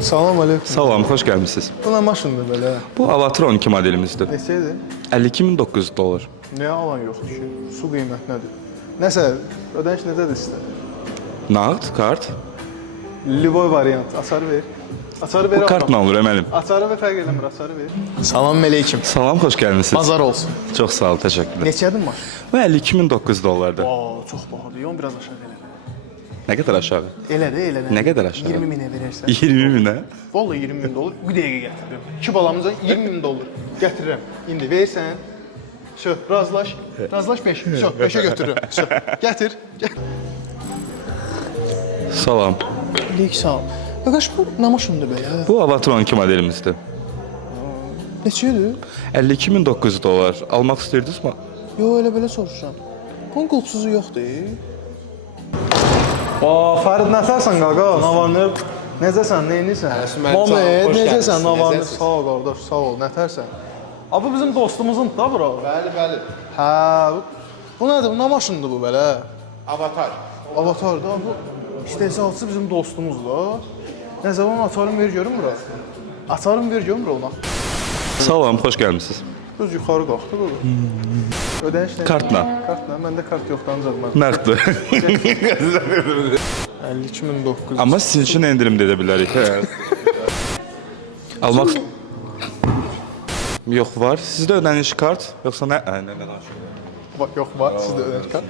Salam aleyküm. Salam, xoş gəlmisiniz. Bu nə maşındır belə? Bu Avatar 12 modelimizdir. Neçədir? 52.900 dolar. Niyə alan yoxdur ki? Su qiymət nədir? Nəsə, ödəniş necədir sizdə? Nağd, kart. Liboy variant. Açarı ver. Açarı ver. Bu kartla olur əməlim. Açarı ver, fərq eləmir, açarı ver. Salam aleyküm. Salam, xoş gəlmisiniz. Bazar olsun. Çox sağ ol, təşəkkürlər. Neçədir maşın? Bu 52.900 dolardır. Aa, çox bahadır. Yon biraz aşağı elə. Nə qədər aşağı? Elə də, elə də. Nə qədər aşağı? 20 minə verərsən. 20 minə? Vallahi 20 min dolar. Bir dəqiqə gətirirəm. İki balamıza 20 min dolar gətirirəm. İndi versən. Şö, razlaş. Razlaş 5. Şö, 5'e götürürəm. Şö, gətir. Salam. Aleyküm salam. Qardaş bu nə maşındır belə? Bu Avatar 12 modelimizdir. Neçədir? 52.900 dolar. Almaq istəyirdinizmi? Yo, elə belə soruşuram. Bunun qulpsuzu yoxdur. Farid nətərsən qaqa? Navanır. Necəsən, neynisən? Mohamed, necəsən, Navanır? Sağ ol qardaş, sağ ol. Nətərsən? Abi bizim dostumuzun da bura. Bəli, bəli. Hə, bu nədir? Nə maşındır bu belə? Avatar. Avatar da bu istehsalçı bizim dostumuz da. Nəsə onun açarını ver görüm bura. Açarını ver görüm bura ona. Salam, xoş gəlmisiniz. Öz yuxarı qalxdı bu. Ödəniş nə? Kartla. Kartla. Məndə kart yoxdur ancaq mən. Nağddır. 52.900. Amma sizin üçün endirim də edə bilərik. Almaq Yox var. Sizdə ödəniş kart yoxsa nə? Nə danışırsınız? Bak yox var, sizdə ödəniş kart.